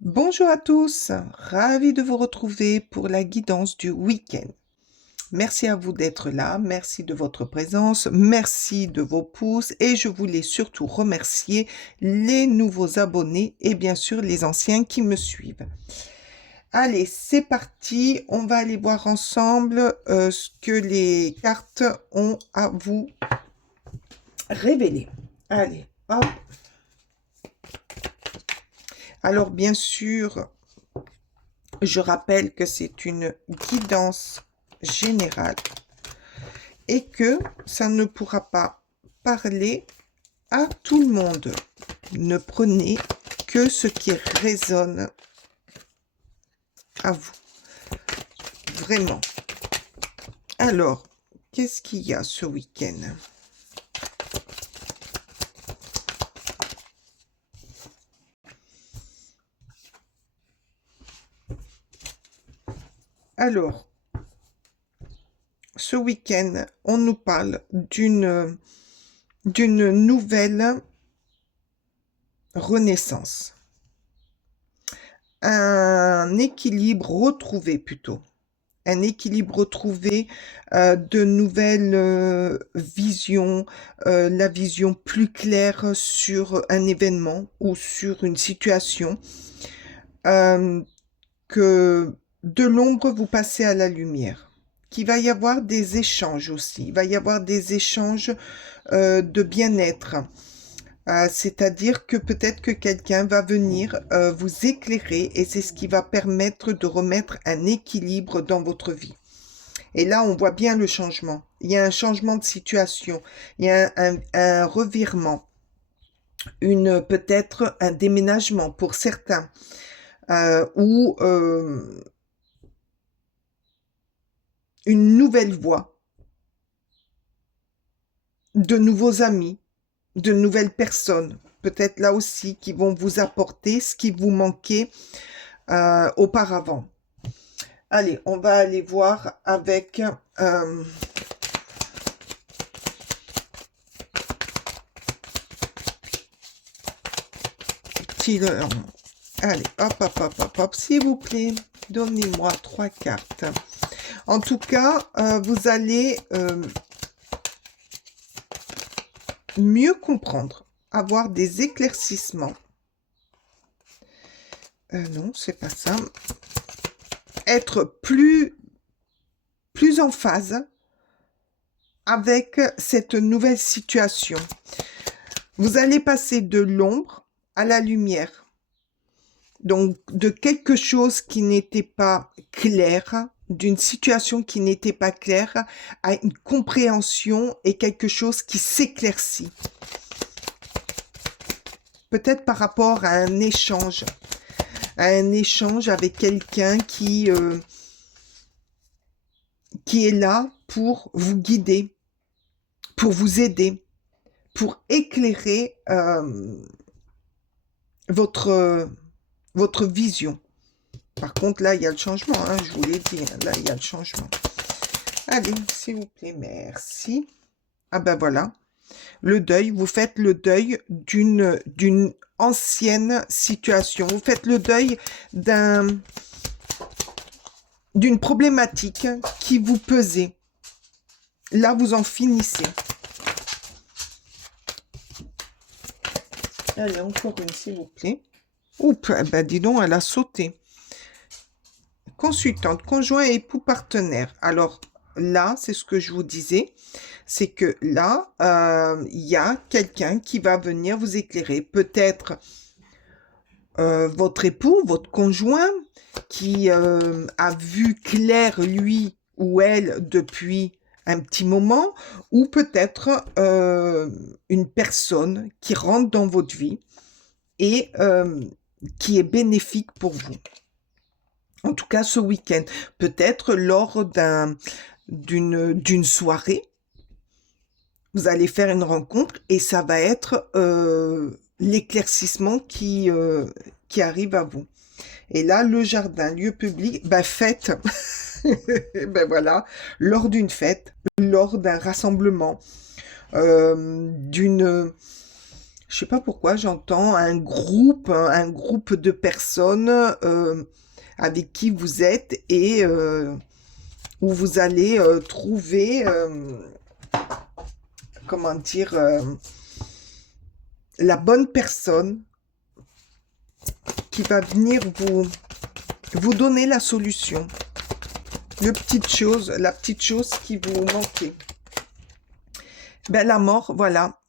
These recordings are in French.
Bonjour à tous, ravi de vous retrouver pour la guidance du week-end. Merci à vous d'être là, merci de votre présence, merci de vos pouces et je voulais surtout remercier les nouveaux abonnés et bien sûr les anciens qui me suivent. Allez, c'est parti, on va aller voir ensemble ce que les cartes ont à vous révéler. Allez, hop. Alors bien sûr, je rappelle que c'est une guidance générale et que ça ne pourra pas parler à tout le monde. Ne prenez que ce qui résonne à vous. Vraiment. Alors, qu'est-ce qu'il y a ce week-end? Alors, ce week-end, on nous parle d'une nouvelle renaissance. Un équilibre retrouvé plutôt. Un équilibre retrouvé, de nouvelles visions, la vision plus claire sur un événement ou sur une situation, euh, que de l'ombre vous passez à la lumière, qu'il va y avoir des échanges aussi, il va y avoir des échanges de bien-être. C'est-à-dire que peut-être que quelqu'un va venir vous éclairer et c'est ce qui va permettre de remettre un équilibre dans votre vie. Et là, on voit bien le changement. Il y a un changement de situation, il y a un revirement, peut-être un déménagement pour certains, ou une nouvelle voie, de nouveaux amis, de nouvelles personnes, peut-être là aussi, qui vont vous apporter ce qui vous manquait auparavant. Allez, on va aller voir avec allez, hop, hop, hop, hop, hop, s'il vous plaît, donnez-moi 3 cartes. En tout cas, vous allez mieux comprendre, avoir des éclaircissements. Non, c'est pas ça. Être plus en phase avec cette nouvelle situation. Vous allez passer de l'ombre à la lumière. Donc, de quelque chose qui n'était pas clair, d'une situation qui n'était pas claire, à une compréhension et quelque chose qui s'éclaircit. Peut-être par rapport à un échange avec quelqu'un qui est là pour vous guider, pour vous aider, pour éclairer votre vision. Par contre, là, il y a le changement, hein, je vous l'ai dit, là, il y a le changement. Allez, s'il vous plaît, merci. Ah ben voilà, le deuil, vous faites le deuil d'une ancienne situation. Vous faites le deuil d'une problématique qui vous pesait. Là, vous en finissez. Allez, encore une, s'il vous plaît. Oups, ben dis donc, elle a sauté. Consultante, conjoint, époux, partenaire. Alors là, c'est ce que je vous disais, c'est que là, il y a quelqu'un qui va venir vous éclairer. Peut-être votre époux, votre conjoint, qui a vu clair, lui ou elle, depuis un petit moment, ou peut-être une personne qui rentre dans votre vie et qui est bénéfique pour vous. En tout cas, ce week-end, peut-être lors d'une soirée, vous allez faire une rencontre et ça va être l'éclaircissement qui arrive à vous. Et là, le jardin, lieu public, ben fête, ben voilà, lors d'une fête, lors d'un rassemblement, d'une Je sais pas pourquoi j'entends un groupe de personnes avec qui vous êtes et où vous allez trouver, comment dire, la bonne personne qui va venir vous donner la solution. La petite chose qui vous manquait. Ben, la mort, voilà.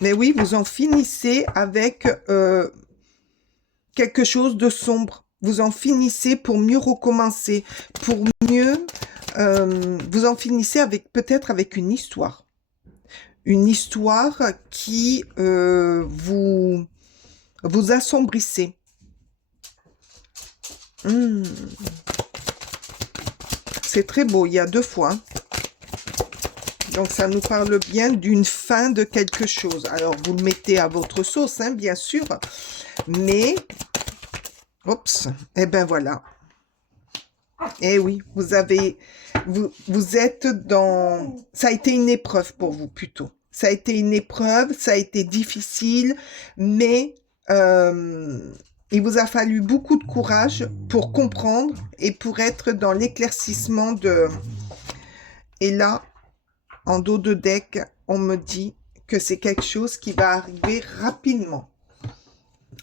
Mais oui, vous en finissez avec quelque chose de sombre. Vous en finissez pour mieux recommencer, pour mieux... vous en finissez avec peut-être avec une histoire. Une histoire qui vous assombrissez. C'est très beau, il y a 2 fois. Hein. Donc, ça nous parle bien d'une fin de quelque chose. Alors, vous le mettez à votre sauce, hein, bien sûr. Mais, oups, et ben voilà. Eh oui, vous êtes dans... Ça a été une épreuve pour vous, plutôt. Ça a été une épreuve, ça a été difficile, mais il vous a fallu beaucoup de courage pour comprendre et pour être dans l'éclaircissement de... Et là, en dos de deck, on me dit que c'est quelque chose qui va arriver rapidement.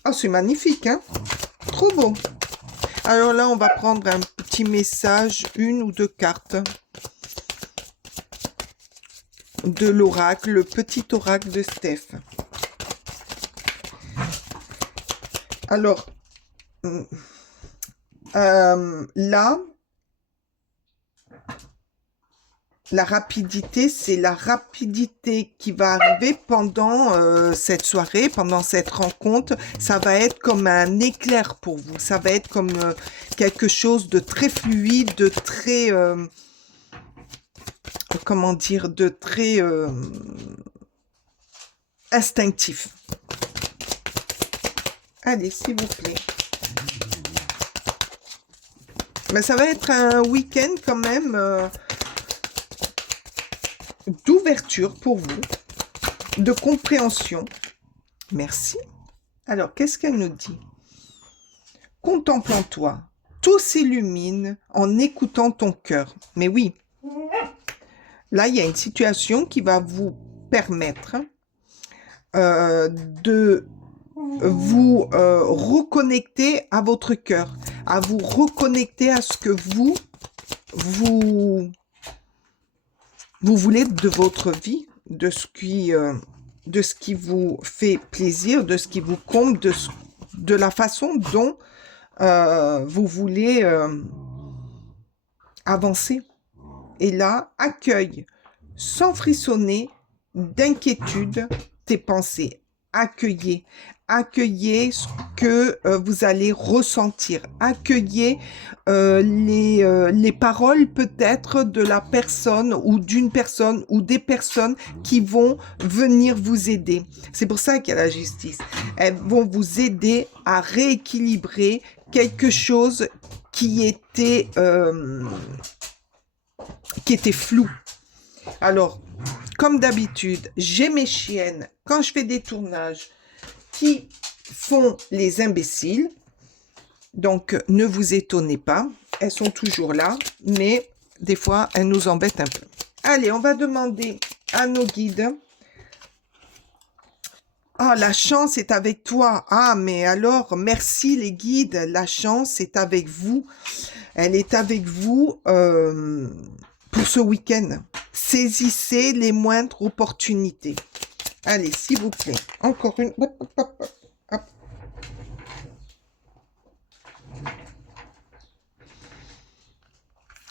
Oh, c'est magnifique, hein? Trop beau. Alors là, on va prendre un petit message, 1 ou 2 cartes de l'oracle, le petit oracle de Steph. Alors, là, la rapidité, c'est la rapidité qui va arriver pendant cette soirée, pendant cette rencontre. Ça va être comme un éclair pour vous. Ça va être comme quelque chose de très fluide, de très... comment dire, de très instinctif. Allez, s'il vous plaît. Mais ça va être un week-end quand même d'ouverture pour vous, de compréhension. Merci. Alors, qu'est-ce qu'elle nous dit? Contemplant-toi, tout s'illumine en écoutant ton cœur. Mais oui, là, il y a une situation qui va vous permettre de vous reconnecter à votre cœur, à vous reconnecter à ce que vous voulez de votre vie, de ce qui vous fait plaisir, de ce qui vous comble, de la façon dont vous voulez avancer. Et là, accueille sans frissonner d'inquiétude tes pensées. Accueillez ce que vous allez ressentir. Accueillez les paroles peut-être de la personne ou d'une personne ou des personnes qui vont venir vous aider. C'est pour ça qu'il y a la justice. Elles vont vous aider à rééquilibrer quelque chose qui était flou. Alors, comme d'habitude, j'ai mes chiennes, quand je fais des tournages, qui font les imbéciles. Donc, ne vous étonnez pas. Elles sont toujours là, mais des fois, elles nous embêtent un peu. Allez, on va demander à nos guides. Ah, la chance est avec toi. Ah, mais alors, merci les guides. La chance est avec vous. Elle est avec vous pour ce week-end. Saisissez les moindres opportunités. Allez, s'il vous plaît. Encore une. Hop, hop, hop, hop.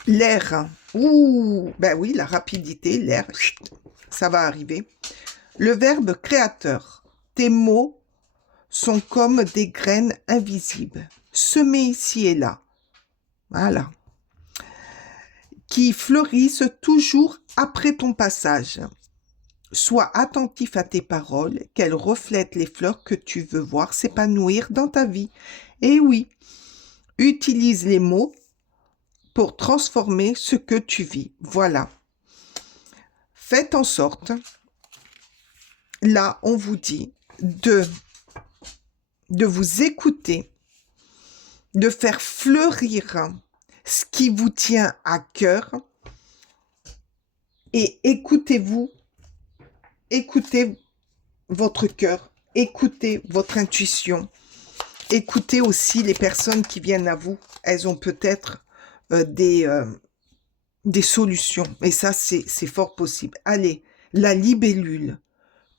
L'air. Ouh, ben oui, la rapidité, l'air. Ça va arriver. Le verbe créateur. Tes mots sont comme des graines invisibles, semées ici et là. Voilà. Qui fleurissent toujours après ton passage. Sois attentif à tes paroles, qu'elles reflètent les fleurs que tu veux voir s'épanouir dans ta vie. Et oui, utilise les mots pour transformer ce que tu vis. Voilà. Faites en sorte, là, on vous dit, de vous écouter, de faire fleurir ce qui vous tient à cœur et écoutez-vous, écoutez votre cœur, écoutez votre intuition, écoutez aussi les personnes qui viennent à vous. Elles ont peut-être des solutions et ça, c'est fort possible. Allez, la libellule.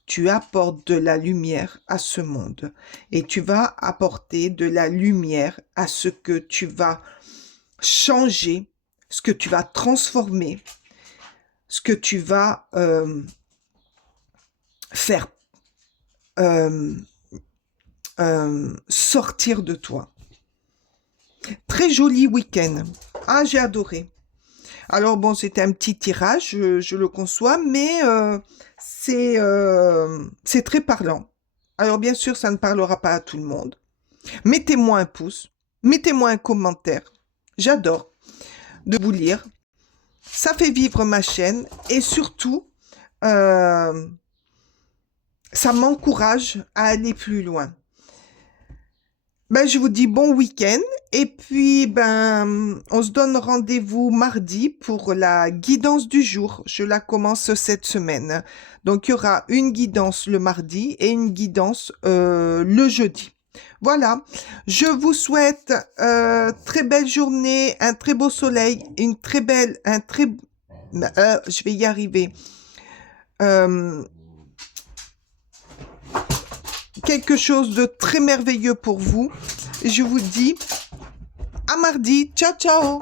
Tu apportes de la lumière à ce monde et tu vas apporter de la lumière à ce que tu vas changer, ce que tu vas transformer, ce que tu vas faire sortir de toi. Très joli week-end. Ah, j'ai adoré. Alors bon, c'était un petit tirage, je le conçois, mais c'est très parlant. Alors bien sûr, ça ne parlera pas à tout le monde. Mettez-moi un pouce, mettez-moi un commentaire. J'adore de vous lire. Ça fait vivre ma chaîne et surtout, ça m'encourage à aller plus loin. Ben, je vous dis bon week-end et puis on se donne rendez-vous mardi pour la guidance du jour. Je la commence cette semaine. Donc, il y aura une guidance le mardi et une guidance le jeudi. Voilà, je vous souhaite très belle journée, un très beau soleil, je vais y arriver. Quelque chose de très merveilleux pour vous. Je vous dis à mardi. Ciao, ciao.